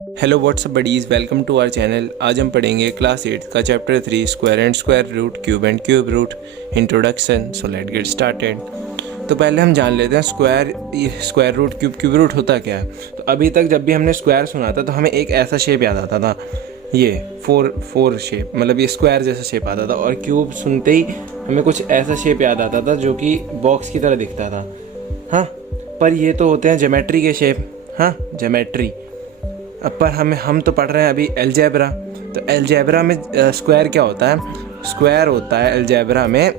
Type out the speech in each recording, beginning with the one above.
Hello what's up buddies, welcome to our channel. आज हम पढ़ेंगे क्लास 8 का chapter 3 square and square root, cube and cube root, introduction. So let get started. तो पहले हम जान लेते हैं स्क्वायर रूट क्यूब रूट होता क्या है। तो अभी तक जब भी हमने स्क्वायर सुना था तो हमें एक ऐसा शेप याद आता था, ये फोर शेप, मतलब ये स्क्वायर जैसा शेप आता था। और क्यूब सुनते ही हमें कुछ ऐसा शेप याद आता था जो कि बॉक्स की तरह दिखता था। हाँ, पर ये तो होते हैं ज्योमेट्री के शेप। हाँ, ज्योमेट्री। पर हम तो पढ़ रहे हैं अभी अलजेब्रा। तो अलजेब्रा में स्क्वायर क्या होता है? स्क्वायर होता है अलजेब्रा में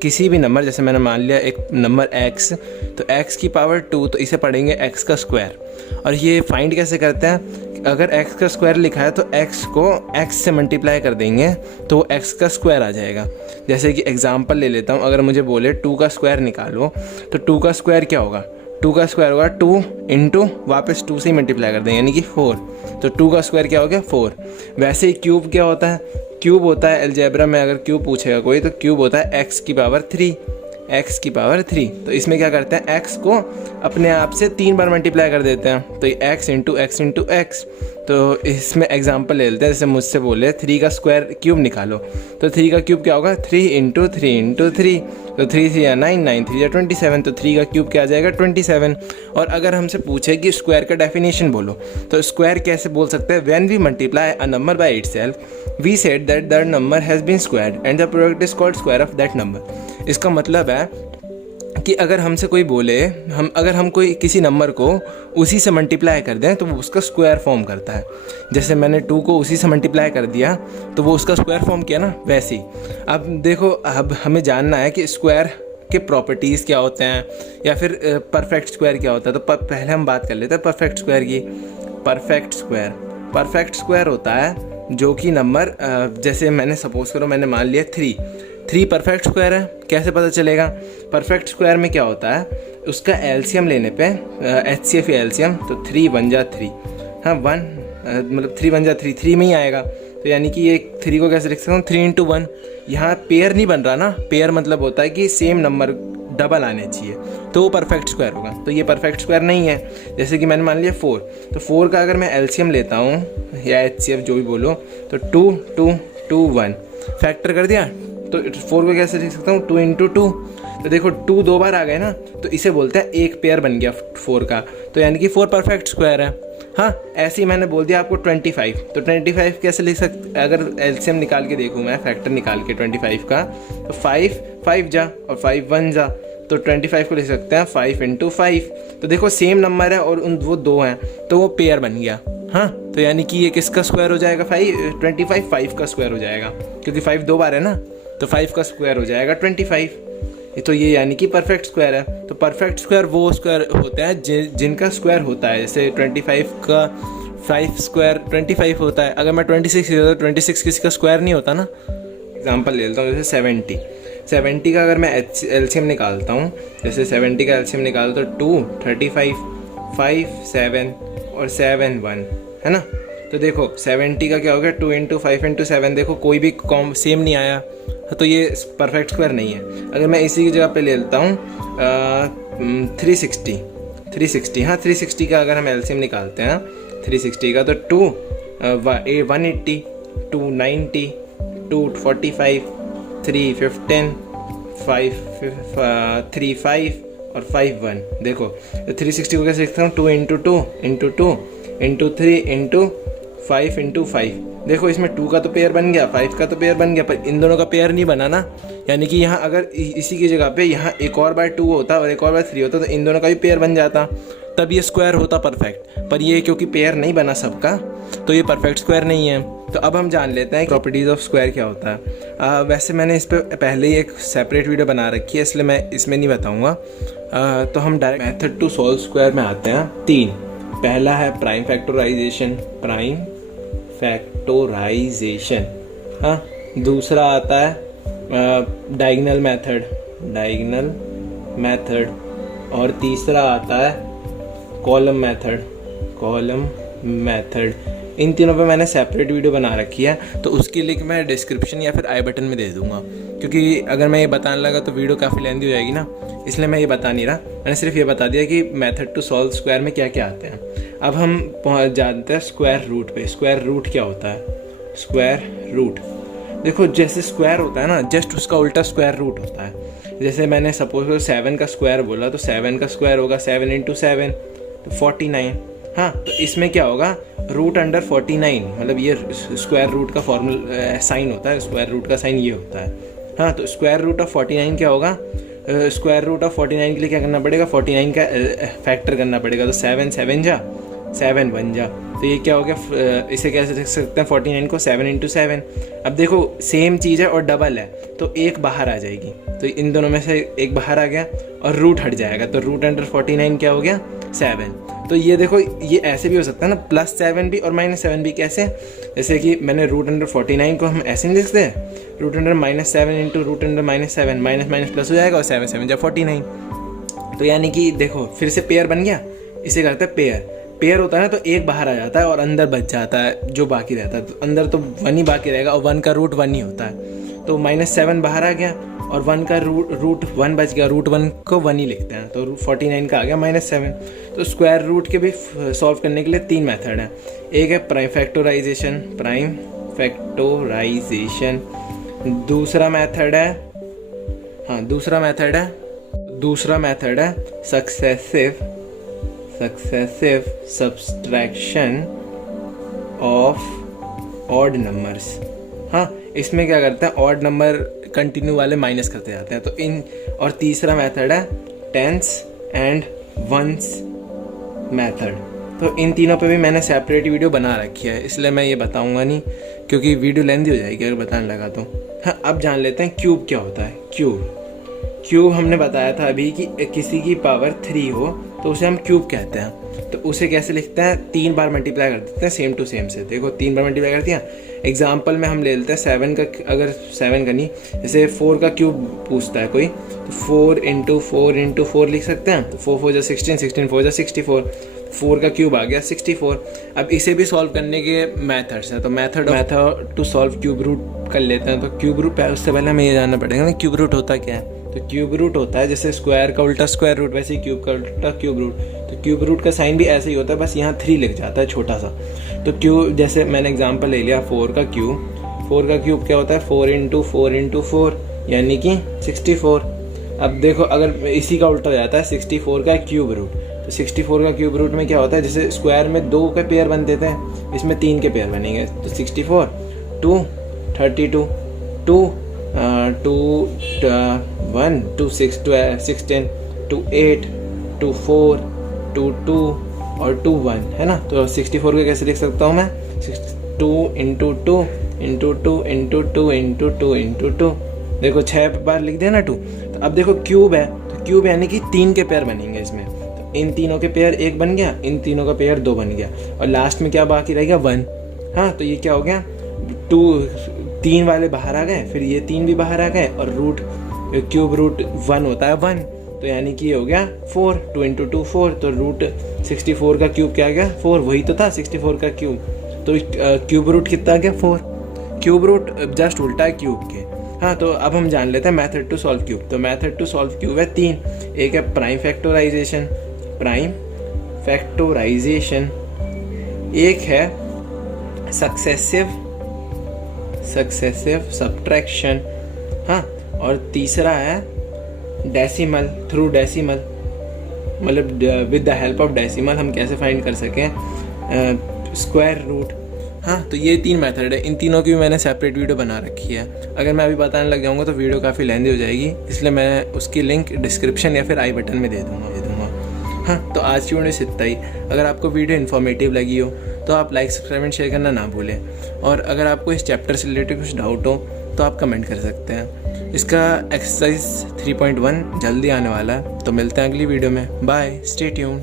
किसी भी नंबर, जैसे मैंने मान लिया एक नंबर x, तो x की पावर 2, तो इसे पढ़ेंगे x का स्क्वायर। और ये फाइंड कैसे करते हैं? अगर x का स्क्वायर लिखा है तो x को x से मल्टीप्लाई कर देंगे तो वो x का स्क्वायर आ जाएगा। जैसे कि एग्जांपल ले लेता हूँ, अगर मुझे बोले 2 का स्क्वायर निकालो, तो 2 का स्क्वायर क्या होगा? 2 का स्क्वायर होगा 2 इंटू वापस 2 से ही मल्टीप्लाई कर देंगे, यानी कि 4। तो 2 का स्क्वायर क्या हो गया? 4। वैसे ही क्यूब क्या होता है? क्यूब होता है अलजेब्रा में, अगर क्यूब पूछेगा कोई तो क्यूब होता है x की पावर 3। x की पावर 3। तो इसमें क्या करते हैं? x को अपने आप से 3 बार मल्टीप्लाई कर देते हैं, तो ये x into x into x. तो इसमें एग्जांपल ले लेते हैं, जैसे मुझसे बोले 3 का स्क्वायर क्यूब निकालो, तो 3 का क्यूब क्या होगा? 3 इंटू थ्री इंटू थ्री, तो 3 3 या 9, 9 3 या 27, तो 3 का क्यूब क्या आ जाएगा? 27। और अगर हमसे पूछे कि स्क्वायर का डेफिनेशन बोलो, तो स्क्वायर कैसे बोल सकते हैं? When we multiply a number by itself we said that that number has been squared and the product is called square of that number. इसका मतलब है कि अगर हमसे कोई बोले, अगर हम कोई किसी नंबर को उसी से मल्टीप्लाई कर दें तो वो उसका स्क्वायर फॉर्म करता है। जैसे मैंने 2 को उसी से मल्टीप्लाई कर दिया तो वो उसका स्क्वायर फॉर्म किया ना, वैसे ही। अब देखो, अब हमें जानना है कि स्क्वायर के प्रॉपर्टीज़ क्या होते हैं या फिर परफेक्ट स्क्वायर क्या होता है। तो पहले हम बात कर लेते हैं परफेक्ट स्क्वायर की। परफेक्ट स्क्वायर होता है जो कि नंबर, जैसे मैंने सपोज करो मैंने मान लिया 3 परफेक्ट स्क्वायर है। कैसे पता चलेगा? परफेक्ट स्क्वायर में क्या होता है, उसका एलसीएम लेने पे, HCF या एलसीएम, तो 3 1 जा 3, हाँ 1, मतलब 3 1 जा 3, 3 में ही आएगा। तो यानी कि ये 3 को कैसे लिख सकता हूँ? 3 इंटू 1। यहाँ पेयर नहीं बन रहा ना, पेयर मतलब होता है कि सेम नंबर डबल आने चाहिए, तो वो परफेक्ट स्क्वायर होगा। तो ये परफेक्ट स्क्वायर नहीं है। जैसे कि मैंने मान लिया 4, तो 4 का अगर मैं एलसीएम लेता हूँ या HCF जो भी बोलो, तो 2 2 2 1 फैक्टर कर दिया, तो 4 को कैसे लिख सकता हूँ? 2 इंटू 2। तो देखो 2 2 बार आ गए ना, तो इसे बोलते हैं एक पेयर बन गया 4 का, तो यानी कि 4 परफेक्ट स्क्वायर है। हाँ, ऐसे ही मैंने बोल दिया आपको 25, तो 25 कैसे लिख सकते? अगर एलसीएम निकाल के देखूँ मैं, फैक्टर निकाल के 25 का, तो 5 5 जा और 5 1 जा, तो 25 को लिख सकते हैं 5 इंटू 5। तो देखो सेम नंबर है और वो 2 हैं, तो वो पेयर बन गया। हाँ, तो यानी कि ये किसका स्क्वायर हो जाएगा? 25 का स्क्वायर हो जाएगा, क्योंकि 5 2 बार है ना, तो 5 का स्क्वायर हो जाएगा 25। तो ये यानी कि परफेक्ट स्क्वायर है। तो परफेक्ट स्क्वायर वो स्क्वायर होते हैं जिनका स्क्वायर होता है। जैसे 25 का 5 स्क्वायर 25 होता है। अगर मैं 26 लेता तो 26 किसी का स्क्वायर नहीं होता ना। एग्जांपल ले लेता हूँ, जैसे 70 का अगर मैं एलसीएम निकालता हूँ, जैसे 70 का एलसीएम निकालो तो 2 35 5 7 और 7 1, है ना। तो देखो 70 का क्या हो गया? 2 इंटू 5 इंटू 7, देखो कोई भी सेम नहीं आया, तो ये परफेक्ट स्क्वायर नहीं है। अगर मैं इसी की जगह पे ले लेता हूँ 360, हाँ 360 का अगर हम एलसीएम निकालते हैं 360 का, तो 2 180 290 245 3 15 5 3 5 और 5 1। देखो 360 को कैसे लिखता हूँ? 2 into 2 into 2 into 3 into 5 into 5। देखो इसमें 2 का तो पेयर बन गया, 5 का तो पेयर बन गया, पर इन दोनों का पेयर नहीं बना ना। यानी कि यहाँ अगर इसी की जगह पे यहाँ एक और बार 2 होता और एक और बार 3 होता, तो इन दोनों का भी पेयर बन जाता, तब ये स्क्वायर होता परफेक्ट। पर ये क्योंकि पेयर नहीं बना सबका, तो ये परफेक्ट स्क्वायर नहीं है। तो अब हम जान लेते हैं प्रॉपर्टीज़ ऑफ स्क्वायर क्या होता है। वैसे मैंने इस पर पहले ही एक सेपरेट वीडियो बना रखी है, इसलिए मैं इसमें नहीं बताऊँगा। तो हम direct method to solve square में आते हैं। 3, पहला है प्राइम फैक्टराइजेशन, हाँ। दूसरा आता है डायगोनल मेथड, और तीसरा आता है कॉलम मेथड। इन तीनों पे मैंने सेपरेट वीडियो बना रखी है, तो उसकी लिंक मैं डिस्क्रिप्शन या फिर आई बटन में दे दूंगा, क्योंकि अगर मैं ये बताने लगा तो वीडियो काफ़ी लेंदी हो जाएगी ना, इसलिए मैं ये बता नहीं रहा। मैंने सिर्फ ये बता दिया कि मेथड टू सॉल्व स्क्वायर में क्या क्या आते हैं। अब हम पहुँच जाते हैं स्क्वायर रूट पे। स्क्वायर रूट क्या होता है? स्क्वायर रूट देखो, जैसे स्क्वायर होता है ना, जस्ट उसका उल्टा स्क्वायर रूट होता है। जैसे मैंने सपोज 7 का स्क्वायर बोला, तो 7 का स्क्वायर होगा 7 × 7 तो 49। हाँ, तो इसमें क्या होगा? रूट अंडर 49, मतलब ये स्क्वायर रूट का फॉर्मूला साइन होता है, स्क्वायर रूट का साइन ये होता है। हाँ, तो स्क्वायर रूट ऑफ 49 क्या होगा? स्क्वायर रूट ऑफ 49 के लिए क्या करना पड़ेगा? 49 का फैक्टर करना पड़ेगा, तो 7 7 जा 7 1 जा, तो ये क्या हो गया? इसे कैसे लिख सकते हैं 49 को? 7 × 7। अब देखो सेम चीज़ है और डबल है, तो एक बाहर आ जाएगी, तो इन दोनों में से एक बाहर आ गया और रूट हट जाएगा, तो रूट अंडर 49 क्या हो गया? 7। तो ये देखो, ये ऐसे भी हो सकता है ना, +7 भी और -7 भी। कैसे? जैसे कि मैंने रूट अंडर 49 को हम ऐसे नहीं लिखते हैं, root under -7 × root under -7, minus minus plus हो जाएगा और 7 7 जा 49। तो यानी कि देखो फिर से पेयर बन गया, इसे कहते हैं पेयर। पेयर होता है ना, तो एक बाहर आ जाता है और अंदर बच जाता है जो बाकी रहता है, तो अंदर तो 1 ही बाकी रहेगा और 1 का रूट 1 ही होता है। तो -7 बाहर आ गया और 1 का रूट 1 बच गया, रूट 1 को 1 ही लिखते हैं, तो 49 का आ गया -7। तो स्क्वायर रूट के भी सॉल्व करने के लिए 3 मेथड हैं। एक है प्राइम फैक्टराइजेशन, दूसरा मेथड है successive subtraction of odd numbers. हाँ, इसमें क्या करते हैं? ऑड नंबर कंटिन्यू वाले माइनस करते जाते हैं, तो और तीसरा मेथड है टेंस एंड वंस मेथड। तो इन तीनों पे भी मैंने सेपरेट वीडियो बना रखी है, इसलिए मैं ये बताऊंगा नहीं, क्योंकि वीडियो लेंथी हो जाएगी अगर बताने लगा तो। हाँ, अब जान लेते हैं क्यूब क्या होता है। क्यूब हमने बताया था अभी कि किसी की पावर 3 हो तो उसे हम क्यूब कहते हैं। तो उसे कैसे लिखते हैं? 3 बार मल्टीप्लाई कर देते हैं सेम टू सेम से। देखो 3 बार मल्टीप्लाई कर दिया। एग्जाम्पल में हम ले लेते हैं 7 का, अगर 7 का नहीं, जैसे 4 का क्यूब पूछता है कोई, तो 4 × 4 × 4 लिख सकते हैं। तो 4 4 जा 16, 16 4 जा 64, 4 का क्यूब आ गया 64। अब इसे भी सॉल्व करने के मेथड्स हैं, तो method to solve cube root कर लेते हैं। तो क्यूब रूट, उससे पहले हमें ये जानना पड़ेगा ना क्यूब रूट होता क्या है। तो क्यूब रूट होता है जैसे स्क्वायर का उल्टा स्क्वायर रूट, वैसे ही क्यूब का उल्टा क्यूब रूट। तो क्यूब रूट का साइन भी ऐसे ही होता है, बस यहाँ 3 लिख जाता है छोटा सा। तो क्यूब, जैसे मैंने एग्जांपल ले लिया 4 का क्यूब क्या होता है? 4 × 4 × 4 यानी कि 64। अब देखो अगर इसी का उल्टा हो जाता है 64 का क्यूब रूट, तो 64 का क्यूब रूट में क्या होता है? जैसे स्क्वायर में 2 के पेयर बनते थे, इसमें 3 के पेयर बनेंगे। तो 64 2 32 2 2 1 2 6 16 2 8 2 4 2 2 और 2 1 है ना। तो 64 को कैसे लिख सकता हूँ मैं? 2 × 2 × 2 × 2 × 2 × 2। देखो 6 बार लिख दिया ना 2। तो अब देखो क्यूब है, तो क्यूब यानी कि 3 के पेयर बनेंगे इसमें। तो इन तीनों के पेयर 1 बन गया, इन तीनों का पेयर 2 बन गया, और लास्ट में क्या बाकी रहेगा? 1। हाँ, तो ये क्या हो गया? 3 वाले बाहर आ गए, फिर ये 3 भी बाहर आ गए, और क्यूब रूट 1 होता है 1, तो यानी कि ये हो गया 4। 2 × 2 4, तो रूट 64 का क्यूब क्या आ गया? 4, वही तो था 64 का क्यूब। तो क्यूब रूट कितना आ गया? 4। क्यूब रूट जस्ट उल्टा है क्यूब के। हाँ, तो अब हम जान लेते हैं मेथड टू सॉल्व क्यूब। तो मेथड टू सॉल्व क्यूब है 3। एक है प्राइम फैक्टराइजेशन, एक है सक्सेसिव सब्ट्रैक्शन, हाँ, और तीसरा है थ्रू डेसिमल, मतलब with the help of decimal हम कैसे फाइंड कर सकें स्क्वायर रूट। हाँ, तो ये 3 मेथड है। इन तीनों की भी मैंने सेपरेट वीडियो बना रखी है। अगर मैं अभी बताने लग जाऊँगा तो वीडियो काफ़ी लेंथी हो जाएगी, इसलिए मैं उसकी लिंक डिस्क्रिप्शन या फिर आई बटन में दे दूँगा। हाँ, तो आज की वीडियो से इतना ही। अगर आपको वीडियो इन्फॉर्मेटिव लगी हो तो आप लाइक, सब्सक्राइब एंड शेयर करना ना भूलें, और अगर आपको इस चैप्टर से रिलेटेड कुछ डाउट हो तो आप कमेंट कर सकते हैं। इसका एक्सरसाइज 3.1 जल्दी आने वाला है, तो मिलते हैं अगली वीडियो में। Bye, stay tuned.